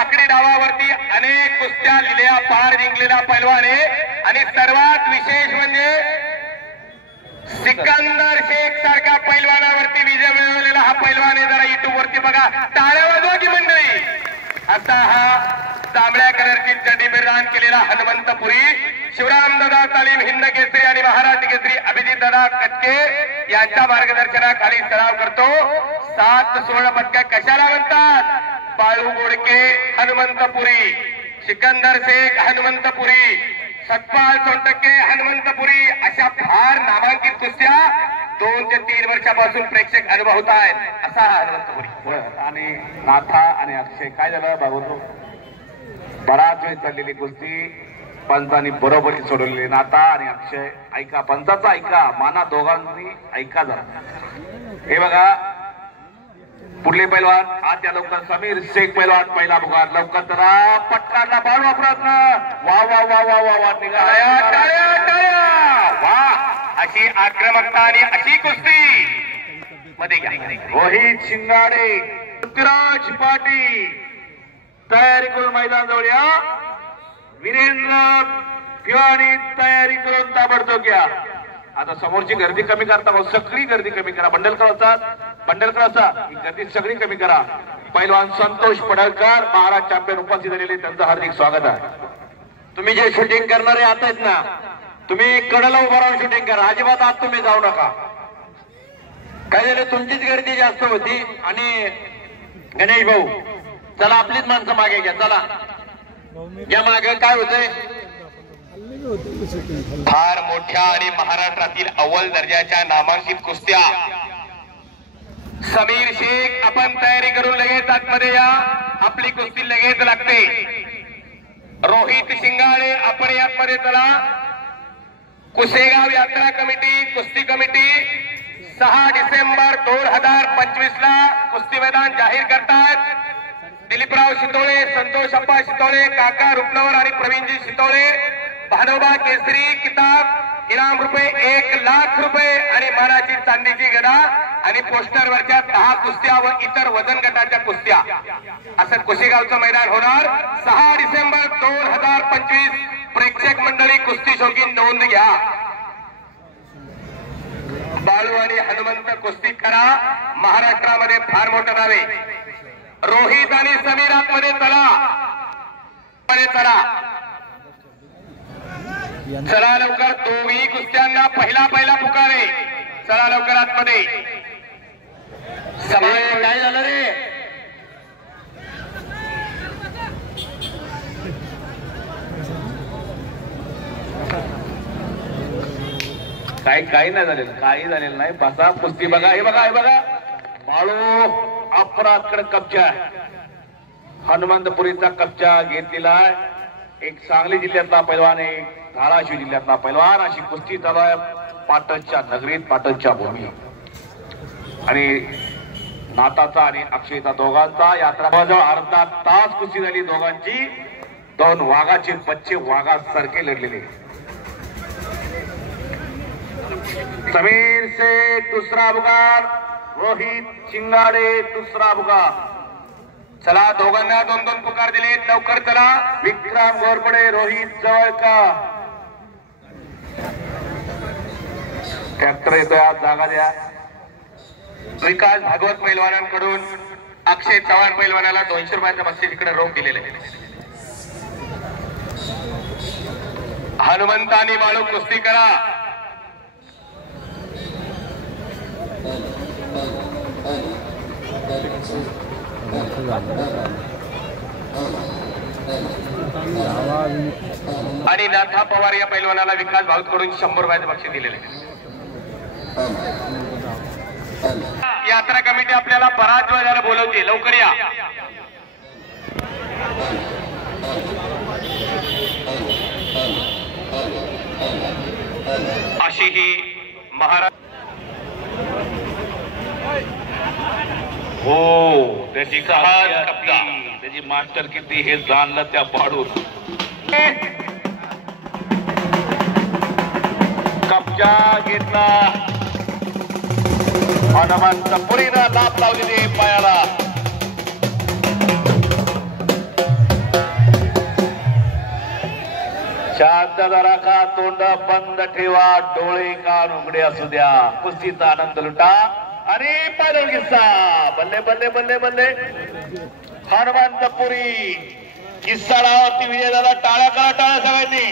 आकडी डावावरती अनेक कुस्त्या लिहिल्या पार जिंकलेला पैलवान आहे आणि सर्वात विशेष म्हणजे सिकंदर शेख सारख्या पैलवानावरती विजय मिळवलेला हा पैलवान आहे. जरा युट्यूब वरती बघा, टाळ्या वाजवा की मंडळी. असा हा जांभळ्या कलरची चड्डी परिधान केलेला हनुमंतपुरी शिवराम दादा तालीम हिंद केसरी आणि महाराष्ट्र केसरी अभिजित दादा कटके यांच्या मार्गदर्शनाखाली सराव करतो. 7-16 पदक कशाला म्हणतात? बाळू गोडके हनुमंतपुरी, सिकंदर शेख हनुमंतपुरी, सतपाल सोनटक्के हनुमंतपुरी अशा फार नामांकित कुस्त्या 2 ते 3 वर्षापासून प्रेक्षक अनुभवत आहेत. असा हा हनुमंतपुरी. आणि नाथा आणि अक्षय काय झालं बघतो, बराच वेळ चाललेली कुस्ती पंचांनी बरोबरी सोडवलेली. नाथा आणि अक्षय ऐका, पंचाचा ऐका, माना दोघांनी ऐका जरा. हे बघा पुढले पैलवान आज या लवकर समीर शेख पैलवान पहिला पुकार लवकर जरा पटकाला बाळ वापरत ना. वा वा वा वा वा वा टाळ्या टाळ्या टाळ्या. वा अशी आक्रमकता आणि अशी कुस्ती मध्ये घ्या. रोहित शिंगाडे पृथ्वीराज पाटील तयारी करून मैदान जवळ या. वीरेंद्र पिवाणी तयारी करून ताबडतोब घ्या. आता समोरची गर्दी कमी करता, सगळी गर्दी कमी करा. बंडलकरांचा ही गर्दी सगळी कमी करा. पैलवान संतोष पडळकर महाराज चॅम्पियन उपस्थित झालेले, त्यांचं हार्दिक स्वागत आहे. तुम्ही जे शूटिंग करणारे आत आहेत ना, तुम्ही कडेला उभं राहून शूटिंग करा, अजिबात आत तुम्ही जाऊ नका. काय झालं, तुमचीच गर्दी जास्त होती. आणि गणेश भाऊ चला, आपलीच माणसं मागे घ्या. चला या मागे. काय होतंय, फार मोठ्या आणि महाराष्ट्रातील अव्वल दर्जाच्या नामांकित कुस्त्या. समीर शेख आपण तयारी करून लगेच आतमध्ये या, आपली कुस्ती लगेच लागते. रोहित शिंगाडे आपण यामध्ये चला. कुसेगाव यात्रा कमिटी कुस्ती कमिटी 6 डिसेंबर 2025 ला कुस्ती मैदान जाहीर करतात. दिलीपराव शितोळे, संतोष अप्पा शितोळे, काका रुपनवर आणि प्रवीणजी शितोळे. भानोबा केसरी किताब इनाम रुपये 1 लाख रुपये आणि मानाची चांदीची गदा आणि पोस्टरवरच्या 10 कुस्त्या व इतर वजन गटाच्या कुस्त्या. असं कुसेगावचं मैदान होणार 6 डिसेंबर 2025. प्रेक्षक मंडळी कुस्ती शौकीन नोंद घ्या. बाळू आणि हनुमंत कुस्ती करा. महाराष्ट्रामध्ये फार मोठं नाव आहे. रोहित आणि समीर आतमध्ये चला, चला चला लवकर. दोन्ही कुस्त्यांना पहिला पुकार आहे. चला लवकर आतमध्ये. काय झालं रे, काही नाही झालेलं, काही झालेलं नाही. बसा, कुस्ती बघा. हे बघा, हे बघा, बाळू अपराधकडे कब्जा, हनुमंतपुरीचा कब्जा घेतलेला आहे. एक सांगली जिल्ह्यातला पैलवान, एक धाराशिव जिल्ह्यातला पैलवान. अशी कुस्ती चालू आहे पाटणच्या नगरीत, पाटणच्या भूमी. आणि नाताचा आणि अक्षयचा दोघांचा यात्रा जवळ अर्धा तास कुस्ती झाली दोघांची. 2 वाघाचे बच्चे वाघासारखे लढलेले. समीर शेख दुसरा पुकार, रोहित शिंगाडे दुसरा पुकार. चला दोघांना 2-2 पुकार दिले. लवकर चला. विक्रम घोरपडे, रोहित जवळकर. ट्रॅक्टर येतोय, आज जागा द्या. विकास भागवत पैलवानांकडून अक्षय चव्हाण पैलवानाला 200 रुपयाचा बक्षीस इकडे रोख दिलेले. हनुमंत आणि बाळू कुस्ती करा. आणि नाथा पवार या पैलवानाला विकास भागवत कडून 100 रुपयाचे बक्षीस दिलेले. यात्रा कमिटी आपल्याला बराच वेळ झाला बोलवते, लवकर या. अशी ही महाराज. हो, त्याची त्याची मास्टर किती हे जाणलं त्या पाडून. कब्जा घेतला, हनुमंतपुरीनं लाभ लावलेली पायाला. शांतता राखा, तोंड बंद ठेवा, डोळे कान उघडे असू द्या. कुस्तीचा आनंद लुटा आणि पायदळ किस्सा. बल्ले बल्ले बल्ले बल्ले. हनुमंतपुरी किस्सा डावावरती विजय झाला. टाळ्या करा, टाळ्या सगळ्यांनी.